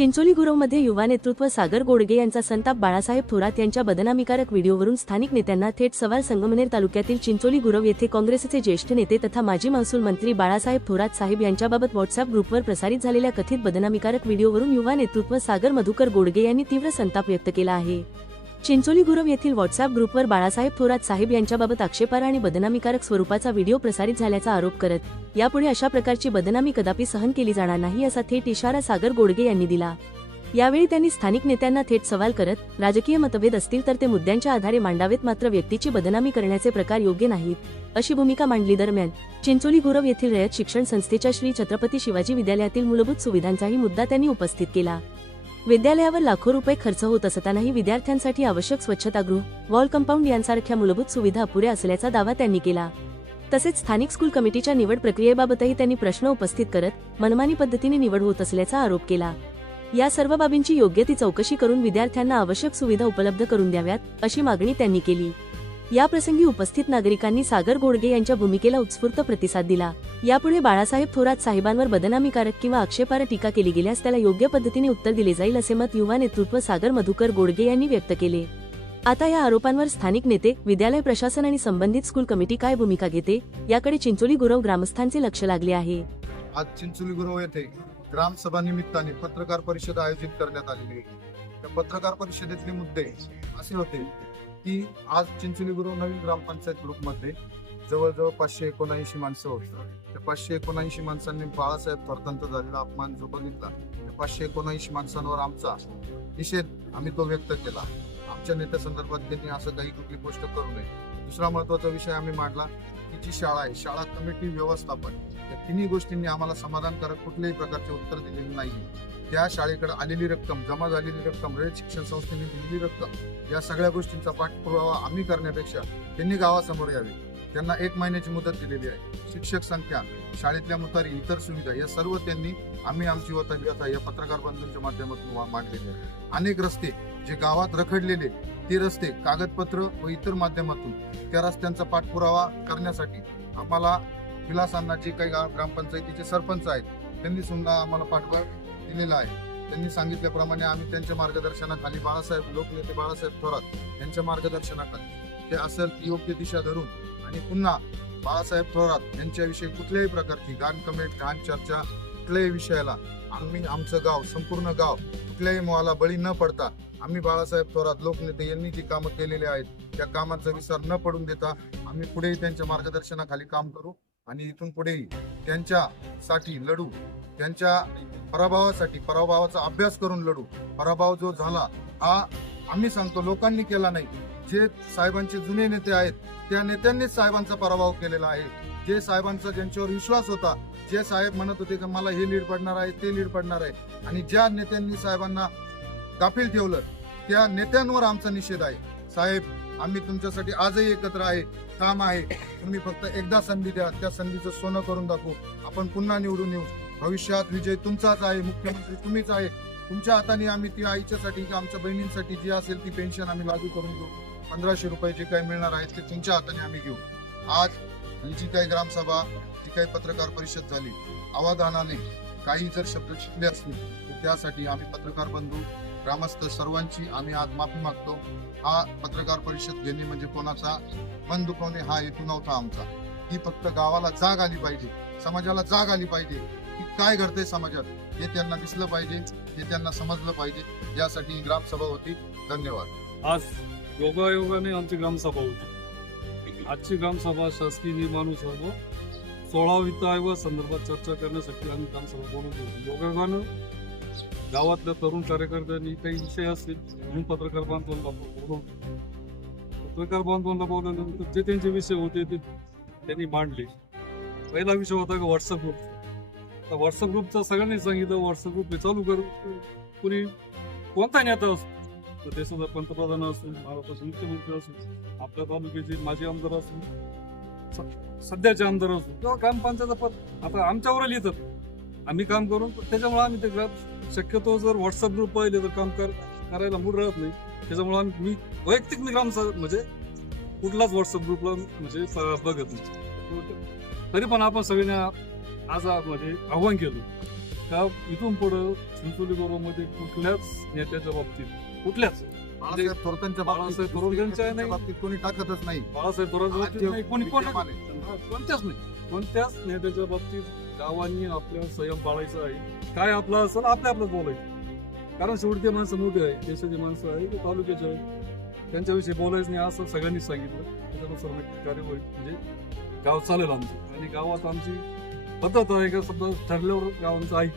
चिंचोली गुरवमध्ये युवा नेतृत्व सागर गोडगे यांचा संताप बाळासाहेब थोरात यांच्या बदनामीकारक व्हिडिओवरून स्थानिक नेत्यांना थेट सवाल संगमनेर तालुक्यातील चिंचोली गुरव येथे काँग्रेसचे ज्येष्ठ नेते तथा माजी महसूल मंत्री बाळासाहेब थोरात साहेब यांच्याबाबत व्हॉट्सअप ग्रुपवर प्रसारित झालेल्या कथित बदनामीकारक व्हिडिओवरून युवा नेतृत्व सागर मधुकर गोडगे यांनी तीव्र संताप व्यक्त केला आहे। चिंचोली गुरव येथील व्हॉट्सअप ग्रुपवर बाळासाहेब थोरात साहेब यांच्याबाबत आक्षेपार्ह आणि बदनामीकारक स्वरूपाचा व्हिडिओ प्रसारित झाल्याचा आरोप करत यापुढे अशा प्रकारची बदनामी कदापि सहन केली जाणार नाही असा थेट इशारा सागर गोडगे यांनी दिला। यावेळी त्यांनी स्थानिक नेत्यांना थेट सवाल करत राजकीय मतभेद असतील तर ते मुद्द्यांच्या आधारे मांडावेत, मात्र व्यक्तीची बदनामी करण्याचे प्रकार योग्य नाहीत अशी भूमिका मांडली। दरम्यान चिंचोली गुरव येथील रयत शिक्षण संस्थेच्या श्री छत्रपती शिवाजी विद्यालयातील मूलभूत सुविधांचाही मुद्दा त्यांनी उपस्थित केला। विद्यालयावर लाखो रुपये खर्च होत असतानाही विद्यार्थ्यांसाठी आवश्यक स्वच्छतागृह, वॉल कंपाऊंड यांसारख्या मूलभूत सुविधा अपुऱ्या असल्याचा दावा त्यांनी केला। तसेच स्थानिक स्कूल कमिटीच्या निवड प्रक्रियेबाबतही त्यांनी प्रश्न उपस्थित करत मनमानी पद्धतीने निवड होत असल्याचा आरोप केला। या सर्व बाबींची योग्य ती चौकशी करून विद्यार्थ्यांना आवश्यक सुविधा उपलब्ध करून द्याव्यात अशी मागणी त्यांनी केली। या प्रसंगी उपस्थित नागरिकांनी सागर गोडगे यांच्या भूमिकेला उत्स्फूर्त प्रतिसाद दिला। यापुढे बाळासाहेब थोरात साहेबांवर बदनामीकारक किंवा आक्षेपार्ह टीका केली गेल्यास त्याला योग्य पद्धतीने उत्तर दिले जाईल असे मत युवा नेतृत्व सागर मधुकर गोडगे यांनी व्यक्त केले। आता या आरोपांवर स्थानिक नेते, विद्यालय प्रशासन आणि संबंधित स्कूल कमिटी काय भूमिका घेते याकडे चिंचोली गुरव ग्रामस्थांचे लक्ष लागले आहे। आज चिंचोली गुरव येथे ग्रामसभा निमित्ताने पत्रकार परिषद आयोजित करण्यात आलेली आहे। त्या पत्रकार परिषदेतले मुद्दे असे होते की आज चिंचोली गुरव नवीन ग्रामपंचायत ग्रुपमध्ये जवळजवळ 579 माणसं होती। त्या 579 माणसांनी बाळासाहेब थोरातांचा झालेला अपमान जो बघितला, त्या 579 माणसांवर आमचा निषेध आम्ही तो व्यक्त केला। आमच्या नेत्या संदर्भात त्यांनी असं काही कुठली गोष्ट करू नये। दुसरा महत्वाचा विषय आम्ही मांडला की जी शाळा आहे, शाळा कमिटी व्यवस्थापन, या तिन्ही गोष्टींनी आम्हाला समाधानकारक कुठल्याही प्रकारचे उत्तर दिलेले नाही। त्या शाळेकडे आलेली रक्कम, जमा झालेली रक्कम, रयत शिक्षण संस्थेने दिलेली रक्कम, या सगळ्या गोष्टींचा पाठपुरावा आम्ही करण्यापेक्षा त्यांनी गावासमोर यावे। त्यांना 1 महिन्याची मुदत दिलेली आहे। शिक्षक संख्या, शाळेतल्या मुतारी, इतर सुविधा या सर्व त्यांनी आम्ही आमची व्यथा या पत्रकार बंधूंच्या माध्यमातून मांडलेले आहे। अनेक रस्ते जे गावात रखडलेले ते रस्ते कागदपत्र व इतर माध्यमातून त्या रस्त्यांचा पाठपुरावा करण्यासाठी आम्हाला विलासांना जे काही ग्रामपंचायतीचे सरपंच आहेत त्यांनी सुद्धा आम्हाला पाठबळ दिलेला आहे। त्यांनी सांगितल्याप्रमाणे आम्ही त्यांच्या मार्गदर्शनाखाली बाळासाहेब लोकनेते बाळासाहेब थोरात यांच्या मार्गदर्शनाखाली ते असेल योग्य दिशा धरून आणि पुन्हा बाळासाहेब थोरात यांच्याविषयी कुठल्याही प्रकारची घाण कमेंट, घाण चर्चा, कुठल्याही विषयाला आम्ही आमचं गाव, संपूर्ण गाव कुठल्याही मोहाला बळी न पडता आम्ही बाळासाहेब थोरात लोकनेते यांनी जी कामं केलेली आहेत त्या कामांचा विसर न पडून देता आम्ही पुढेही त्यांच्या मार्गदर्शनाखाली काम करू आणि इथून पुढेही त्यांच्यासाठी लढू। त्यांच्या पराभवाचा अभ्यास करून लढू। पराभव जो झाला हा आम्ही सांगतो लोकांनी केला नाही। जे साहेबांचे जुने नेते आहेत त्या नेत्यांनीच साहेबांचा पराभव केलेला आहे। जे साहेबांचा ज्यांच्यावर विश्वास होता, जे साहेब म्हणत होते की मला हे लीड पडणार आहे, ते लीड पडणार आहे, आणि ज्या नेत्यांनी साहेबांना गाफील ठेवलं त्या नेत्यांवर आमचा निषेध आहे। साहेब, आम्ही तुमच्यासाठी आजही एकत्र आहे, काम आहे, तुम्ही फक्त एकदा संधी द्या, त्या संधीचं सोनं करून दाखवू, आपण पुन्हा निवडून येऊ। भविष्यात विजय तुमचाच आहे, मुख्यमंत्री तुम्हीच आहे। तुमच्या हाताने आम्ही ती आईच्यासाठी किंवा आमच्या बहिणींसाठी जी असेल ती पेन्शन आम्ही लागू करून देऊ। 1500 रुपये जे काही मिळणार आहेत ते तुमच्या हाताने आम्ही घेऊ। आज जी काही ग्रामसभा, जी काही पत्रकार परिषद झाली, अवधानाने काही जर शब्द शिकले असतील तर त्यासाठी आम्ही पत्रकार बंधू, ग्रामस्थ सर्वांची आम्ही आज माफी मागतो। हा पत्रकार परिषद घेणे म्हणजे कोणाचा मन दुखवणे हा हेतू नव्हता आमचा। ही फक्त गावाला जाग आली पाहिजे, समाजाला जाग आली पाहिजे की काय घडते समाजात हे त्यांना दिसलं पाहिजे, हे त्यांना समजलं पाहिजे, यासाठी ही ग्रामसभा होती। धन्यवाद। आज योगायोगाने आमची ग्रामसभा होती। आजची ग्रामसभा शासकीय नियमानुसार 16 वित्त आयोग संदर्भात चर्चा करण्यासाठी आम्ही ग्रामसभा बोलवतो। योगायोगानं गावातल्या तरुण कार्यकर्त्यांनी काही विषय असतील म्हणून पत्रकार बांधवांना बोलवतो। पत्रकार बांधवांना बोलवल्यानंतर जे त्यांचे विषय होते ते त्यांनी मांडले। पहिला विषय होता का व्हॉट्सअप ग्रुप। तर व्हॉट्सअप ग्रुपचा सगळ्यांनी सांगितलं व्हॉट्सअप ग्रुप चालू करू। कुणी कोणता नेता असो, तर देशाचा पंतप्रधान असो, महाराष्ट्राचे मुख्यमंत्री असो, आपल्या तालुक्याचे माजी आमदार असो, सध्याचे आमदार असो किंवा ग्रामपंचायत पद आता आमच्यावर येतात, आम्ही काम करून त्याच्यामुळे आम्ही ते शक्यतो जर व्हॉट्सअप ग्रुप पाहिले तर काम करायला मूड राहत नाही। त्याच्यामुळे मी वैयक्तिक म्हणजे कुठलाच व्हॉट्सअप ग्रुपला म्हणजे बघत नाही। तरी पण आपण सगळ्यांना आज म्हणजे आव्हान केलं का इथून पुढं चिंचोली गुरुमध्ये कुठल्याच नेत्याच्या बाबतीत कुठल्याच बाळासाहेब थोरातांच्या बाळासाहेब थोरातांच्या नाही. बाबतीत कोणी टाकतच नाही. बाळासाहेब थोरात बाबतीत नाही, कोणी विद्यमान कोणत्याच नाही, कोणत्याच नेत्याच्या बाबतीत गावांनी आपल्या संयम पाळायचा आहे. काय आपलं असेल आपलं बोलायचं, कारण शेवटी ते माणसं मोठे आहे, देशाची माणसं आहे, ते तालुक्याचे आहे, त्यांच्याविषयी बोलायचं नाही असं सगळ्यांनीच सांगितलं. त्याच्यानुसार नक्की कार्य होईल, म्हणजे गाव चालेल आमचं. आणि गावात आमची पद्धत आहे का सध्या ठरल्यावर गावांचं ऐक